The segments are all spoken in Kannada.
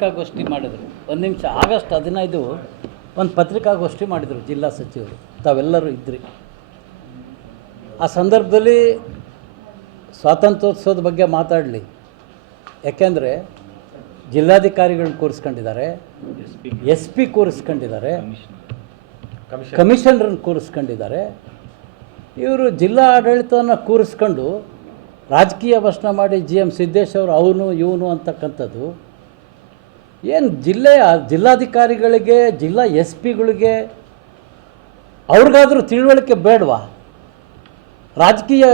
ಪತ್ರಿಕಾಗೋಷ್ಠಿ ಮಾಡಿದರು. ಒಂದು ನಿಮಿಷ ಆಗಸ್ಟ್ ಹದಿನೈದು ಒಂದು ಪತ್ರಿಕಾಗೋಷ್ಠಿ ಮಾಡಿದರು ಜಿಲ್ಲಾ ಸಚಿವರು. ತಾವೆಲ್ಲರೂ ಇದ್ರಿ. ಆ ಸಂದರ್ಭದಲ್ಲಿ ಸ್ವಾತಂತ್ರ್ಯೋತ್ಸವದ ಬಗ್ಗೆ ಮಾತಾಡಲಿ. ಯಾಕೆಂದರೆ ಜಿಲ್ಲಾಧಿಕಾರಿಗಳನ್ನ ಕೂರಿಸ್ಕೊಂಡಿದ್ದಾರೆ. S P ಕೂರಿಸ್ಕೊಂಡಿದ್ದಾರೆ. ಕಮಿಷನರನ್ನು ಕೂರಿಸ್ಕೊಂಡಿದ್ದಾರೆ. ಇವರು ಜಿಲ್ಲಾ ಆಡಳಿತವನ್ನು ಕೂರಿಸ್ಕೊಂಡು ರಾಜಕೀಯ ಭಾಷಣ ಮಾಡಿ ಜಿ ಎಂ ಸಿದ್ದೇಶ್ ಅವರು ಅವನು ಇವನು ಅಂತಕ್ಕಂಥದ್ದು ಏನು ಜಿಲ್ಲೆಯ ಜಿಲ್ಲಾಧಿಕಾರಿಗಳಿಗೆ, ಜಿಲ್ಲಾ ಎಸ್ ಪಿಗಳಿಗೆ ಅವ್ರಿಗಾದರೂ ತಿಳುವಳಿಕೆ ಬೇಡವಾ? ರಾಜಕೀಯ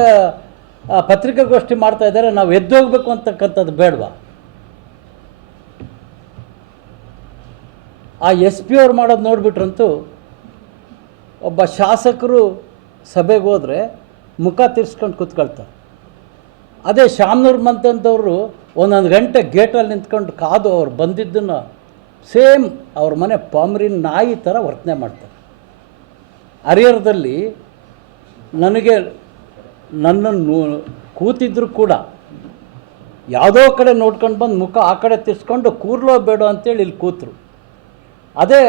ಪತ್ರಿಕಾಗೋಷ್ಠಿ ಮಾಡ್ತಾ ಇದ್ದಾರೆ, ನಾವು ಎದ್ದೋಗ್ಬೇಕು ಅಂತಕ್ಕಂಥದ್ದು ಬೇಡವಾ? ಆ ಎಸ್ ಪಿ ಅವ್ರು ಮಾಡೋದು ನೋಡಿಬಿಟ್ರಂತೂ ಒಬ್ಬ ಶಾಸಕರು ಸಭೆಗೆ ಹೋದರೆ ಮುಖ ತಿರ್ಸ್ಕೊಂಡು ಕೂತ್ಕೊಳ್ತಾರೆ. ಅದೇ ಶಾಮನೂರ್ ಮಂತಂದವರು ಒಂದೊಂದು ಗಂಟೆ ಗೇಟಲ್ಲಿ ನಿಂತ್ಕೊಂಡು ಕಾದು ಅವ್ರು ಬಂದಿದ್ದನ್ನು ಸೇಮ್ ಅವ್ರ ಮನೆ ಪಾಮ್ರಿನ ನಾಯಿ ಥರ ವರ್ತನೆ ಮಾಡ್ತಾರೆ. ಹರಿಹರದಲ್ಲಿ ನನಗೆ ನನ್ನನ್ನು ಕೂತಿದ್ರು ಕೂಡ ಯಾವುದೋ ಕಡೆ ನೋಡ್ಕೊಂಡು ಬಂದು ಮುಖ ಆ ಕಡೆ ತಿರ್ಸ್ಕೊಂಡು ಕೂರ್ಲೋ ಬೇಡ ಅಂತೇಳಿ ಇಲ್ಲಿ ಕೂತರು. ಅದೇ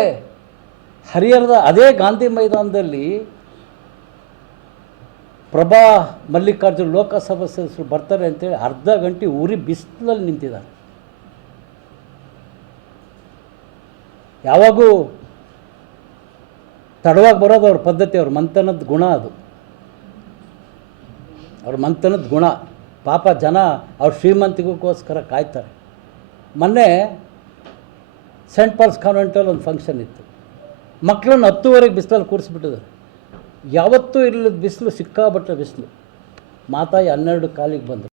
ಹರಿಹರದ ಅದೇ ಗಾಂಧಿ ಮೈದಾನದಲ್ಲಿ ಪ್ರಭಾ ಮಲ್ಲಿಕಾರ್ಜುನ್ ಲೋಕಸಭಾ ಸದಸ್ಯರು ಬರ್ತಾರೆ ಅಂತೇಳಿ ಅರ್ಧ ಗಂಟೆ ಉರಿ ಬಿಸಿಲಲ್ಲಿ ನಿಂತಿದ್ದಾರೆ. ಯಾವಾಗೂ ತಡವಾಗಿ ಬರೋದು ಅವ್ರ ಪದ್ಧತಿ, ಅವ್ರ ಮಂಥನದ ಗುಣ ಅದು. ಅವ್ರ ಮಂಥನದ ಗುಣ. ಪಾಪ ಜನ ಅವ್ರ ಶ್ರೀಮಂತಿಗೋಸ್ಕರ ಕಾಯ್ತಾರೆ. ಮೊನ್ನೆ ಸೆಂಟ್ ಪಾಲ್ಸ್ ಕಾನ್ವೆಂಟಲ್ಲಿ ಒಂದು ಫಂಕ್ಷನ್ ಇತ್ತು. ಮಕ್ಕಳನ್ನ ಹತ್ತುವರೆಗೆ ಬಿಸಿಲಲ್ಲಿ ಕೂರಿಸ್ಬಿಟ್ಟಿದ್ದಾರೆ. ಯಾವತ್ತೂ ಇರಲಿಲ್ಲ ಬಿಸಿಲು ಸಿಕ್ಕಾಬಟ್ಟೆ ಬಿಸಿಲು. ಮಾತಾಯಿ ಹನ್ನೆರಡು ಕಾಲಿಗೆ ಬಂದರು.